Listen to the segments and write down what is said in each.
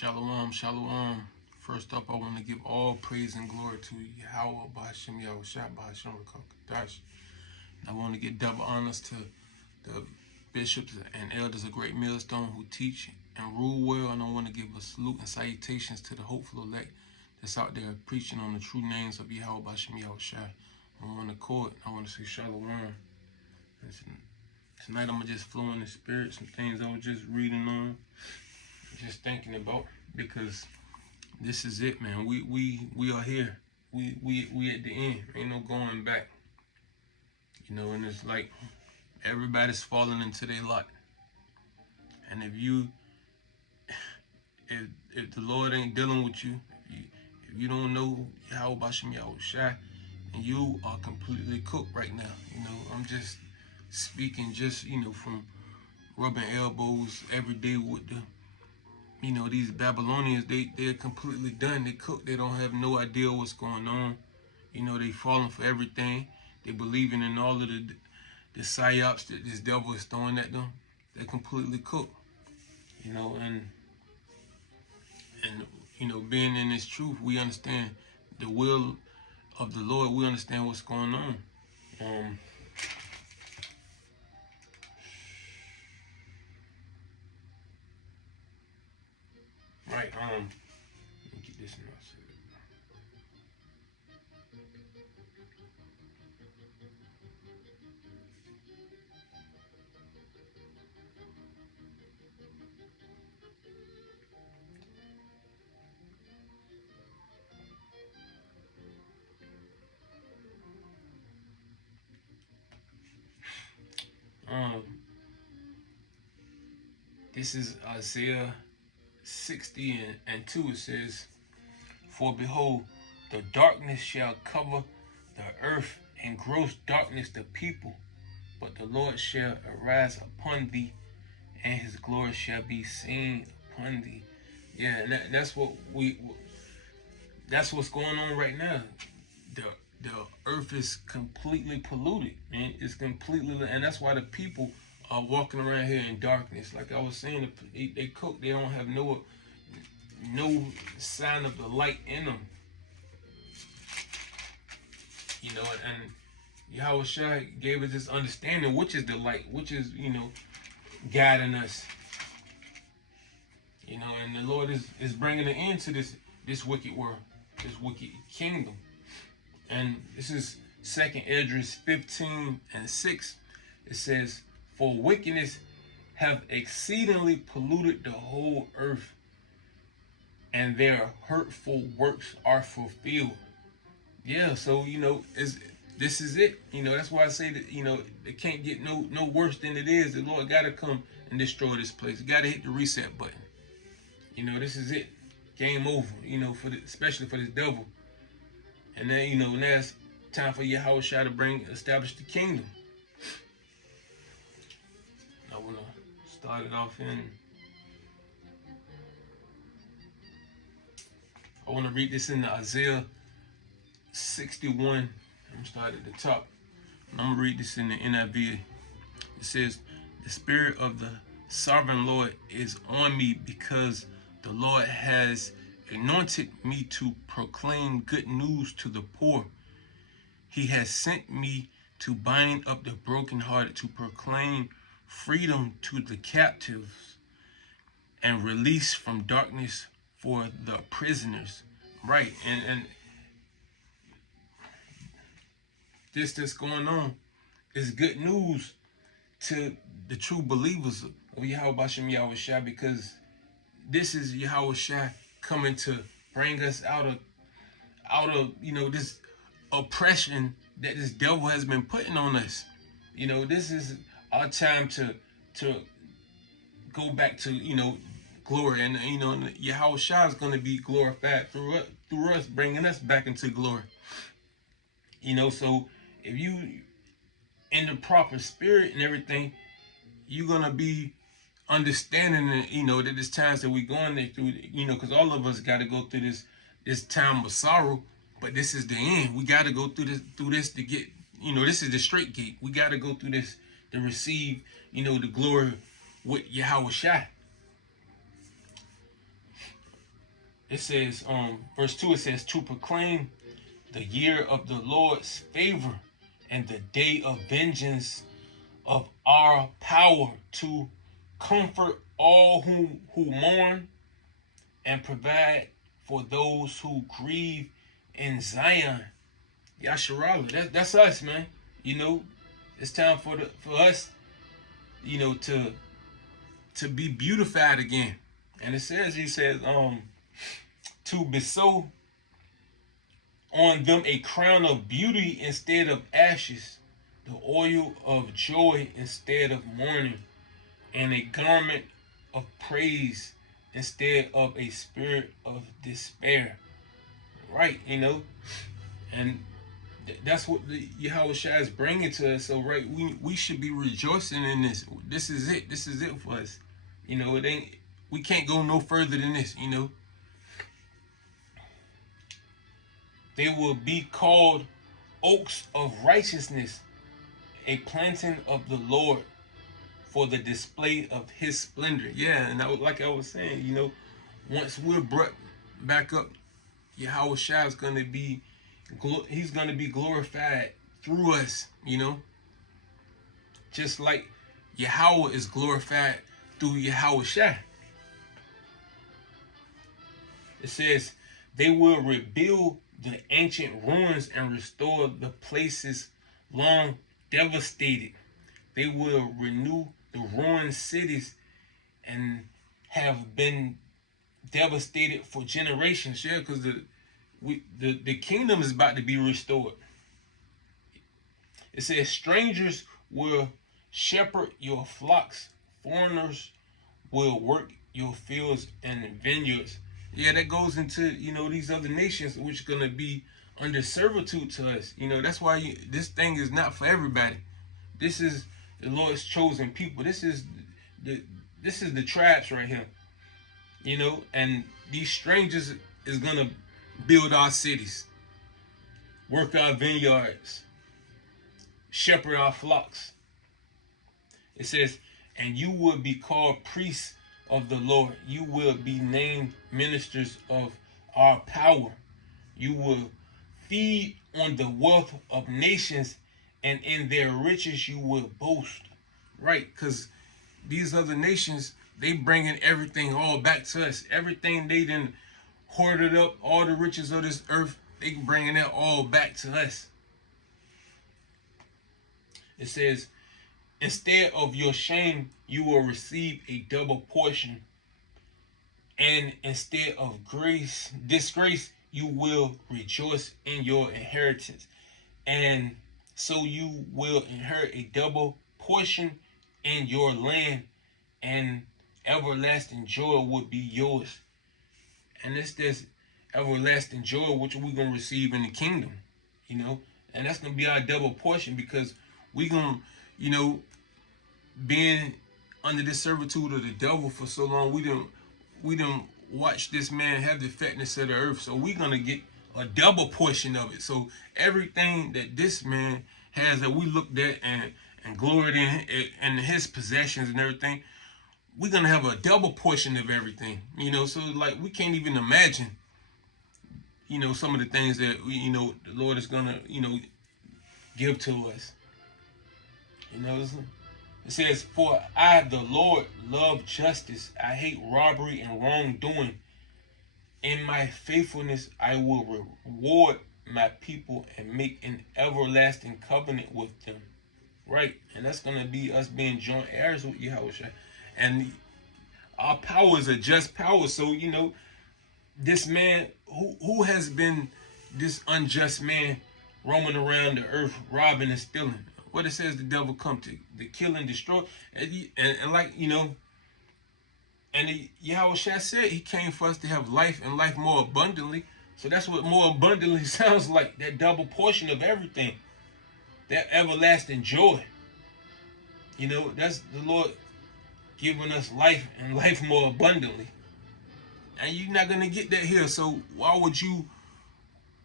Shalom, shalom. First up, I want to give all praise and glory to Yahweh, Bahashim Yahushua, Bahashim Rakakadash. I want to give double honors to the bishops and elders of Great Millstone who teach and rule well. And I want to give a salute and salutations to the hopeful elect that's out there preaching on the true names of Yahweh, Bahashim Yahushua. I want to court. I want to say shalom. Tonight, I'm going to just flow in the spirit, some things I was just reading on, just thinking about, because this is it, man. We are here. We at the end. Ain't no going back. You know, and it's like everybody's falling into their luck. And if the Lord ain't dealing with you, if you don't know how Bashem Yahushua, and you are completely cooked right now. You know, I'm just speaking from rubbing elbows every day with these Babylonians. They're completely done. They cooked. They don't have no idea what's going on. You know, they falling for everything. They believing in all of the psyops that this devil is throwing at them. They're completely cooked. You know, and being in this truth, we understand the will of the Lord. We understand what's going on. Right. Let me get this in my This is Isaiah 60 and 2. It says, "For behold, the darkness shall cover the earth, and gross darkness the people. But the Lord shall arise upon thee, and his glory shall be seen upon thee." Yeah, and that's what's going on right now. The earth is completely polluted, man. It's completely, and that's why the people are walking around here in darkness. Like I was saying, they cook. They don't have no sign of the light in them. You know, and Yahweh Shai gave us this understanding, which is the light, which is, guiding us. You know, and the Lord is bringing an end to this wicked world, this wicked kingdom. And this is 2nd Esdras 15 and 6. It says, "For wickedness have exceedingly polluted the whole earth, and their hurtful works are fulfilled." Yeah, so this is it. That's why I say that it can't get no worse than it is. The Lord got to come and destroy this place. Got to hit the reset button. This is it. Game over. Especially for this devil. And then now it's time for Yahweh Shai to establish the kingdom. I wanna start it off I want to read this in Isaiah 61. I'm going to start at the top. I'm going to read this in the NIV. It says, "The Spirit of the Sovereign Lord is on me, because the Lord has anointed me to proclaim good news to the poor. He has sent me to bind up the brokenhearted, to proclaim freedom to the captives, and release from darkness for the prisoners." Right, and this that's going on is good news to the true believers of Yahweh Bashem Yahweh Shai, because this is Yahweh Shai coming to bring us out of this oppression that this devil has been putting on us. This is our time to go back to glory, and Yahweh Shai is going to be glorified through us, bringing us back into glory. So if you in the proper spirit and everything, you're gonna be understanding that that there's times that we're going there through, because all of us got to go through this time of sorrow, but this is the end. We got to go through this to get, this is the straight gate. We got to go through this to receive, the glory with Yahweh Shai. it says, verse 2, it says, to proclaim the year of the Lord's favor and the day of vengeance of our power, to comfort all who mourn and provide for those who grieve in Zion. Yasharala, that's us, man. You know, it's time for us, you know, to be beautified again. And it says, he says, to bestow on them a crown of beauty instead of ashes, the oil of joy instead of mourning, and a garment of praise instead of a spirit of despair. Right, you know, and that's what the Yahweh Shai is bringing to us. So, right, we should be rejoicing in this. This is it. This is it for us. You know, it ain't. We can't go no further than this. You know, they will be called oaks of righteousness, a planting of the Lord for the display of His splendor. Yeah, and like I was saying, you know, once we're brought back up, Yahweh Shai is going to be, He's going to be glorified through us, you know, just like Yahweh is glorified through Yahweh Shai. It says, they will rebuild the ancient ruins and restore the places long devastated. They will renew the ruined cities and have been devastated for generations. Yeah, because the kingdom is about to be restored. It says, strangers will shepherd your flocks, foreigners will work your fields and vineyards. Yeah, that goes into, you know, these other nations which are going to be under servitude to us. You know, that's why this thing is not for everybody. This is the Lord's chosen people. This is the tribes right here. You know, and these strangers is going to build our cities, work our vineyards, shepherd our flocks. It says, and you will be called priests of the Lord. You will be named ministers of our power. You will feed on the wealth of nations, and in their riches you will boast. Right, because these other nations, they bringing everything all back to us. Everything they done hoarded up, all the riches of this earth, they bringing it all back to us. It says, instead of your shame, you will receive a double portion. And instead of disgrace, you will rejoice in your inheritance. And so you will inherit a double portion in your land, and everlasting joy will be yours. And it's this everlasting joy which we're going to receive in the kingdom, you know. And that's going to be our double portion, because we're going to, you know, being under the servitude of the devil for so long, we didn't watch this man have the fatness of the earth. So we're gonna get a double portion of it. So everything that this man has that we looked at and gloried in his possessions and everything, we're gonna have a double portion of everything. You know, so like we can't even imagine, you know, some of the things that you know the Lord is gonna, you know, give to us. You know, it says, for I, the Lord, love justice. I hate robbery and wrongdoing. In my faithfulness, I will reward my people and make an everlasting covenant with them. Right? And that's going to be us being joint heirs with Yahweh. And our power is a just power. So, you know, this man, who has been this unjust man roaming around the earth, robbing and stealing? What it says, the devil come to kill and destroy, and like, you know, and Yahweh Shai said he came for us to have life and life more abundantly. So that's what more abundantly sounds like, that double portion of everything, that everlasting joy. You know, that's the Lord giving us life and life more abundantly, and you're not gonna get that here. So why would you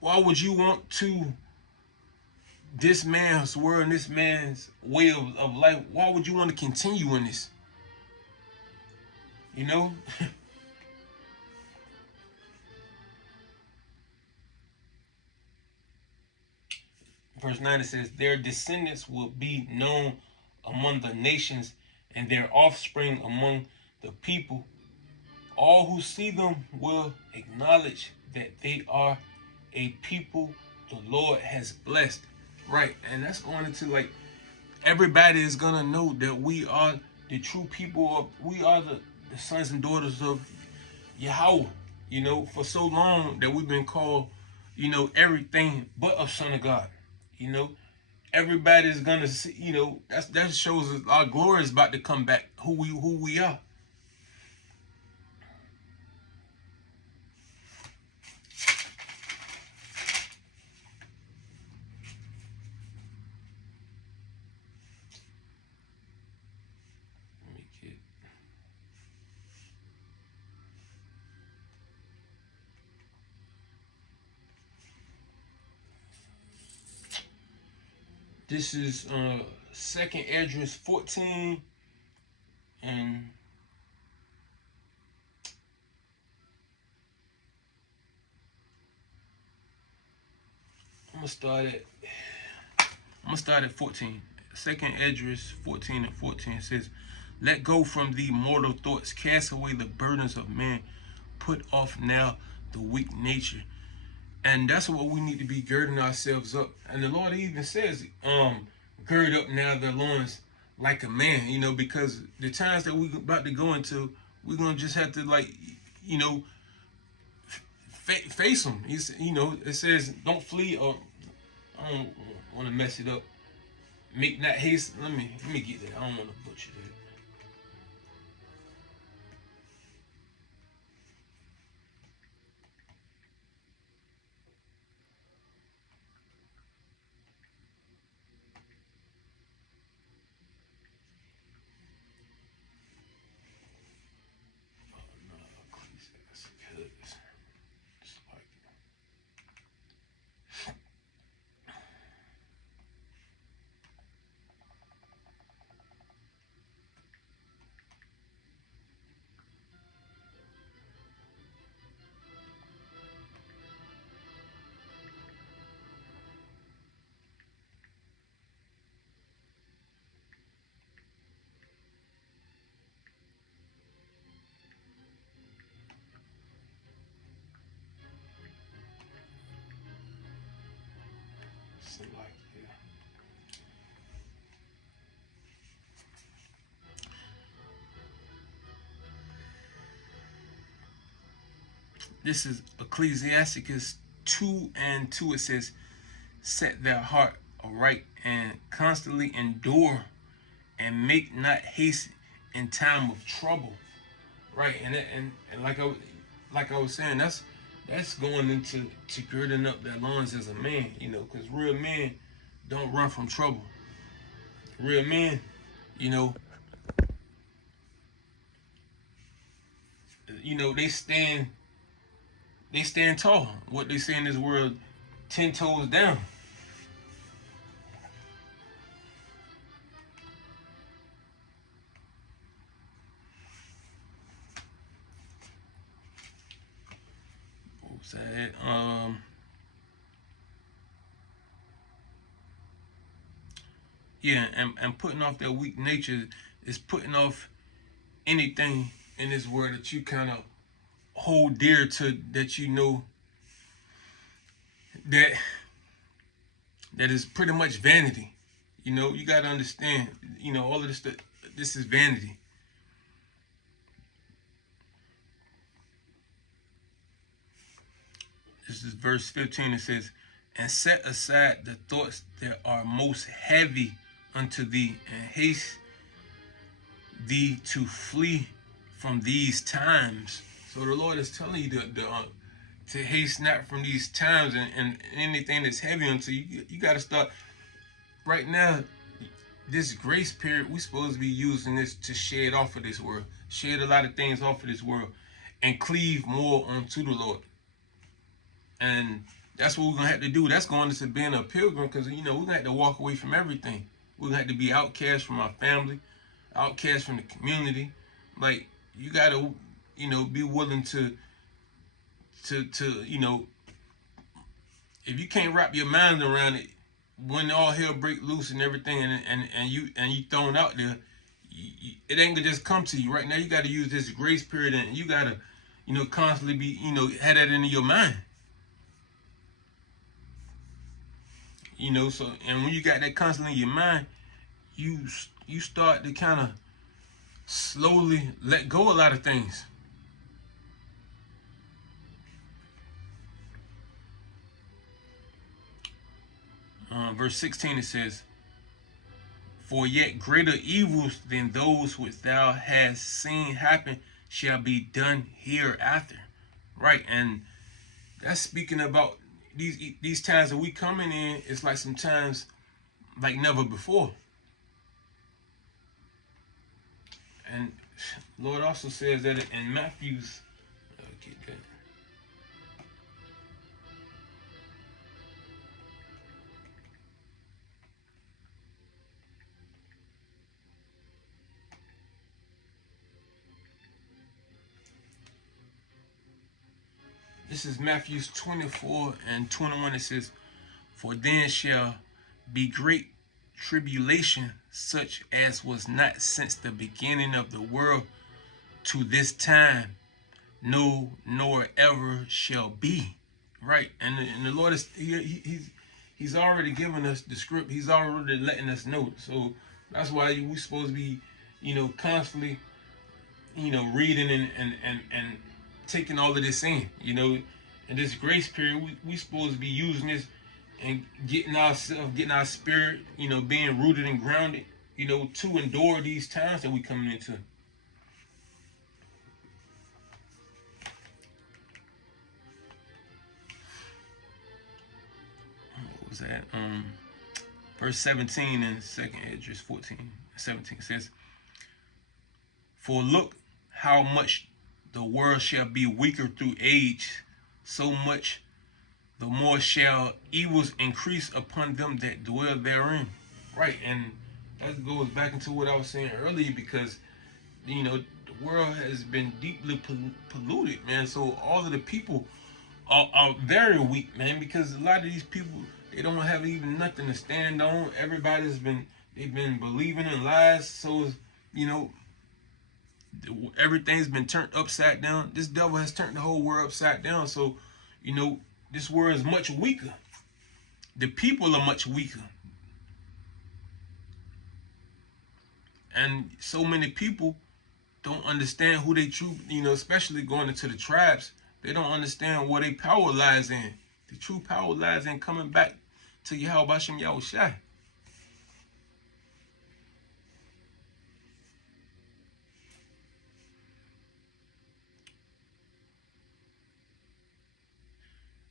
want to, this man's word and this man's way of life, why would you want to continue in this? You know? verse 9, it says, their descendants will be known among the nations, and their offspring among the people. All who see them will acknowledge that they are a people the Lord has blessed. Right, and that's going into like everybody is gonna know that we are the true people of, we are the sons and daughters of Yahweh. You know, for so long that we've been called, you know, everything but a son of God. You know, everybody's gonna see, you know, that shows us our glory is about to come back, who we are. Let me get this is second Esdras 14 and I'm gonna start at 14. Second Esdras 14 and 14 says, let go from thee mortal thoughts, cast away the burdens of man, put off now the weak nature. And that's what we need to be girding ourselves up. And the Lord even says, gird up now the loins like a man, you know, because the times that we're about to go into, we're gonna just have to like, you know, face them. You know, it says don't flee, or I don't want to mess it up. Make not haste. Let me get that. I don't want to butcher that. This is Ecclesiasticus 2 and 2. It says, set their heart aright and constantly endure and make not haste in time of trouble. Right, and like I was saying, that's going into to girding up their loins as a man, you know, because real men don't run from trouble. Real men, you know, they stand tall. What they say in this world, 10 toes down. What was that? Yeah, and putting off that weak nature is putting off anything in this world that you kind of hold dear to, that you know that is pretty much vanity. You know, you got to understand, you know, all of this is vanity. This is verse 15. It says, and set aside the thoughts that are most heavy unto thee, and haste thee to flee from these times. So the Lord is telling you to haste not from these times, and anything that's heavy unto you. You got to start right now. This grace period, we're supposed to be using this to shed off of this world, shed a lot of things off of this world, and cleave more onto the Lord. And that's what we're gonna have to do. That's going into being a pilgrim, because you know we're gonna have to walk away from everything. We're gonna have to be outcast from our family, outcast from the community. Like, you gotta, you know, be willing to you know, if you can't wrap your mind around it, when all hell break loose and everything, and you thrown out there, it ain't gonna just come to you. Right now, you got to use this grace period, and you gotta, constantly be, have that into your mind. So, and when you got that constantly in your mind, you you start to kind of slowly let go a lot of things. Verse 16, it says, "For yet greater evils than those which thou hast seen happen shall be done hereafter." Right, and that's speaking about these times that we coming in. It's like sometimes like never before. And Lord also says that in Matthew's. Get that. This is Matthew's 24 and 21. It says, "For then shall be great tribulation, such as was not since the beginning of the world to this time, no, nor ever shall be." Right, and the Lord is he's already given us the script. He's already letting us know. So that's why we supposed to be, constantly, reading and taking all of this in. In this grace period, we supposed to be using this and getting ourselves, getting our spirit, being rooted and grounded, to endure these times that we coming into. What was that? Verse 17 in 2nd Esdras 14:17 says, "For look how much the world shall be weaker through age, so much the more shall evils increase upon them that dwell therein." Right, and that goes back into what I was saying earlier, because the world has been deeply polluted, man. So all of the people are very weak, man, because a lot of these people, they don't have even nothing to stand on. They've been believing in lies, so you know everything's been turned upside down. This devil has turned the whole world upside down. So, this world is much weaker. The people are much weaker. And so many people don't understand who they true, especially going into the tribes. They don't understand where their power lies in. The true power lies in coming back to Yahweh Bashem Yahushai.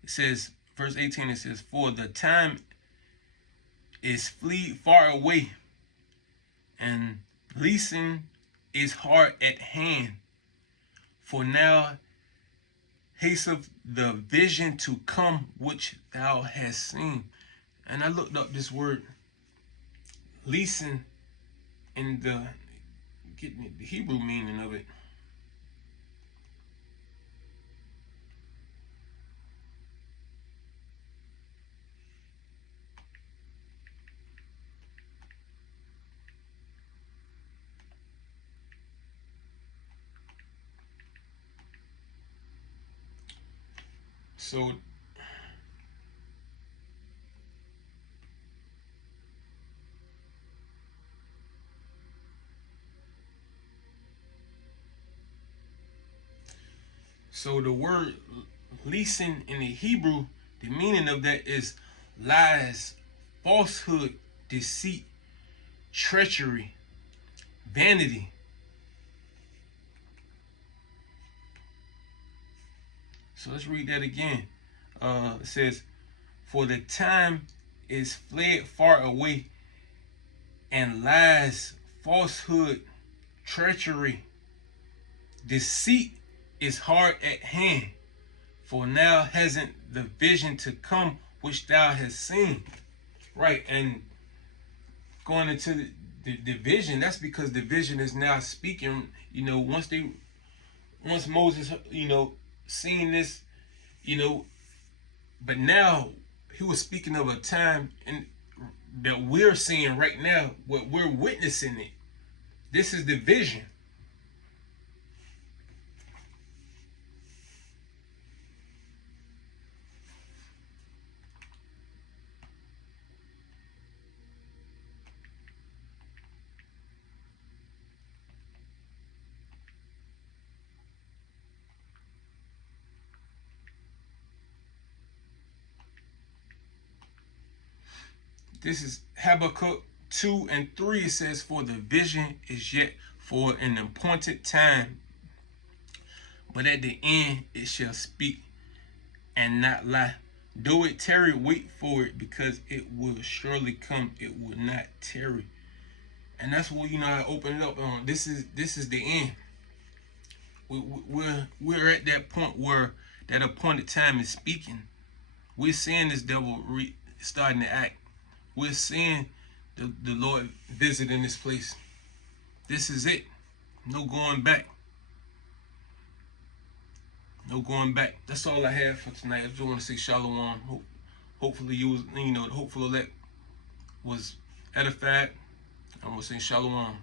It says, verse 18, it says, "For the time is fleet far away, and leasing is hard at hand. For now hasteth the vision to come which thou hast seen." And I looked up this word leasing in the Hebrew meaning of it. So the word leasing in the Hebrew, the meaning of that is lies, falsehood, deceit, treachery, vanity. So let's read that again. It says, "For the time is fled far away, and lies, falsehood, treachery, deceit is hard at hand. For now hasn't the vision to come which thou hast seen." Right, and going into the vision, that's because the vision is now speaking. Once Moses, seeing this, but now he was speaking of a time, and that we're seeing right now, what we're witnessing it. This is the vision. This is Habakkuk 2 and 3. It says, for the vision is yet for an appointed time, but at the end it shall speak and not lie. Though it tarry, wait for it, because it will surely come. It will not tarry. And that's what, I open it up on. This is the end. We're at that point where that appointed time is speaking. We're seeing this devil starting to act. We're seeing the Lord visiting this place. This is it. No going back. No going back. That's all I have for tonight. I just want to say shalom. Hopefully you was, the hopeful elect was edified. I'm going to say shalom.